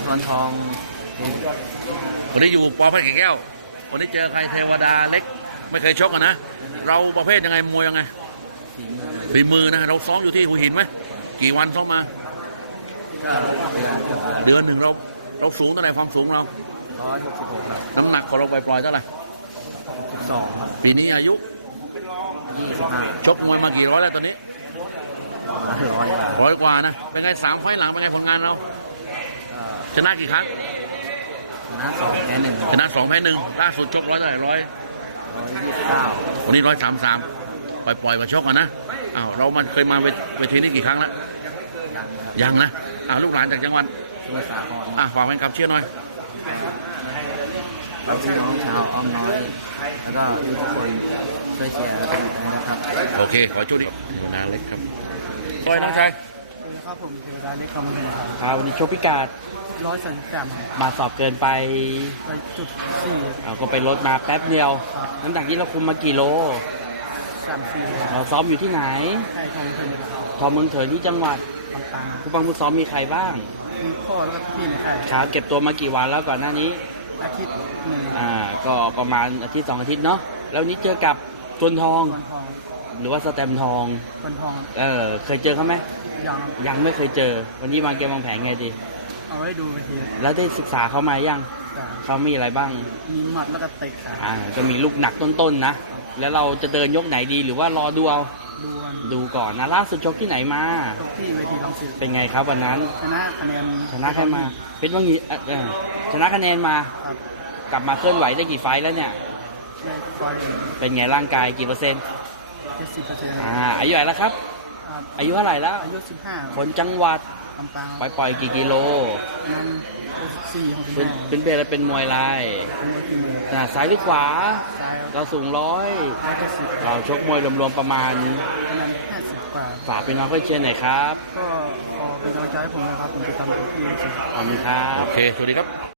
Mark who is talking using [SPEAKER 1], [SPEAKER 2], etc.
[SPEAKER 1] นทอง
[SPEAKER 2] คนนี้อยู่ปอพัดแก้วคนนี้เจอใครเทวดาเล็กไม่เคยชกกันนะเราประเภทยังไงมวยยังไงฝีมือนะเราซ้อมอยู่ที่หัวหินไหมกี่วันซ้อมมา
[SPEAKER 1] ก็
[SPEAKER 2] เดือนหนึ่งเราสูงเท่าไหร่ความสูงเรา
[SPEAKER 1] 166ครับ
[SPEAKER 2] น้ำหนักของเราปล่อยๆเท่าไหร่
[SPEAKER 1] 12ครับ
[SPEAKER 2] ปีนี้อายุ
[SPEAKER 1] 25
[SPEAKER 2] ชกมวยมากี่ร้อยแล้วตอนนี้100 กว่านะเป็นไง3 ไฟล์หลังเป็นไงผลงานเราชนะกี่ครั้ง
[SPEAKER 1] ชนะ2แพ้1
[SPEAKER 2] ชนะ2 แพ้ 1ล่าสุดชกเท่าไหร่
[SPEAKER 1] 129
[SPEAKER 2] วันนี้133ปล่อยมาชกกันนะอ้าวเรามันเคยมาเวทีนี้กี่ครั้งแล้วยังนะลูกหลานจากจังหวัด
[SPEAKER 1] สมุทรสาคร
[SPEAKER 2] ฝากแฟนคลับเชียร์หน่อย
[SPEAKER 1] แล้วพี่น้องชาวอ้อมน้อยแล้วก็ทุกคนช่วยเชียร์นะครับ
[SPEAKER 2] โอเคขอช่วยดินาเล็กครับซอยน้องชาย
[SPEAKER 1] ครับผมเทวดาเล็กคำนึง
[SPEAKER 3] ครับวันนี้ชกพิกัด
[SPEAKER 1] 133
[SPEAKER 3] มาสอบเกินไป
[SPEAKER 1] 1.4
[SPEAKER 3] ก็ไปลดมาแป๊บเดียวน้ำหนักที่เราคุมมากี่โล
[SPEAKER 1] 34
[SPEAKER 3] เราซ้อมอยู่ที่ไหน
[SPEAKER 1] ใช่
[SPEAKER 3] ทอเมืองเถินที่จังหวัดผู้บังคับซ้อมมีใครบ้าง
[SPEAKER 1] มีพ่อแล้วก็พี่ในค่าย
[SPEAKER 3] ครับเก็บตัวมากี่วันแล้วก่อนหน้านี้
[SPEAKER 1] อาทิตย์หนึ่ง
[SPEAKER 3] ก็ประมาณอาทิตย์2 อาทิตย์เนาะแล้วนี้เจอกับชวนทองหรือว่าสแตมทอง
[SPEAKER 1] ชวนทอง
[SPEAKER 3] เคยเจอเขาไหมยังไม่เคยเจอวันนี้มาเกมวางแผนไงดี
[SPEAKER 1] เอาไว้ดูที
[SPEAKER 3] แล้วได้ศึกษาเขามายังเขามีอะไรบ้าง
[SPEAKER 1] มีหมัดแล้วก็เตะขา
[SPEAKER 3] จะมีลูกหนักต้นๆนะแล้วเราจะเดินยกไหนดีหรือว่ารอดูเอาดูก่อนนะล่าสุดชกที่ไหนมา
[SPEAKER 1] ชกที่เวทีรังสิต
[SPEAKER 3] เป็นไงครับวันนั้น
[SPEAKER 1] ชนะคะแนน
[SPEAKER 3] ใครมาเป็นว่างี้ชนะคะแนนมากลับมาเคลื่อนไหวได้กี่ไฟล์แล้วเนี่ยเป็นไงร่างกายกี่เปอร์เซ็นต์
[SPEAKER 1] 70%
[SPEAKER 3] อายุเท่าไหร่แล้วครับอายุเท่าไหร่แล้ว
[SPEAKER 1] อายุ15
[SPEAKER 3] คนจังหวัด
[SPEAKER 1] ลำปาง
[SPEAKER 3] ปล่อยกี่กิโล
[SPEAKER 1] นั้น64
[SPEAKER 3] เป็นเบลเป็นมวยลายซ้ายหรือขวาเราสูง170เราชกมวยรวมๆประมาณ
[SPEAKER 1] 50 กว่า
[SPEAKER 3] ฝากพี่น้องเพื่อนเชียร์หน่อยครับ
[SPEAKER 1] ก็ขอเป็นกำลังใจให้ผมนะครับผมจะทำให้ดีที่สุด
[SPEAKER 3] ขอบคุณครับ
[SPEAKER 2] โอเคสวัสดีครับ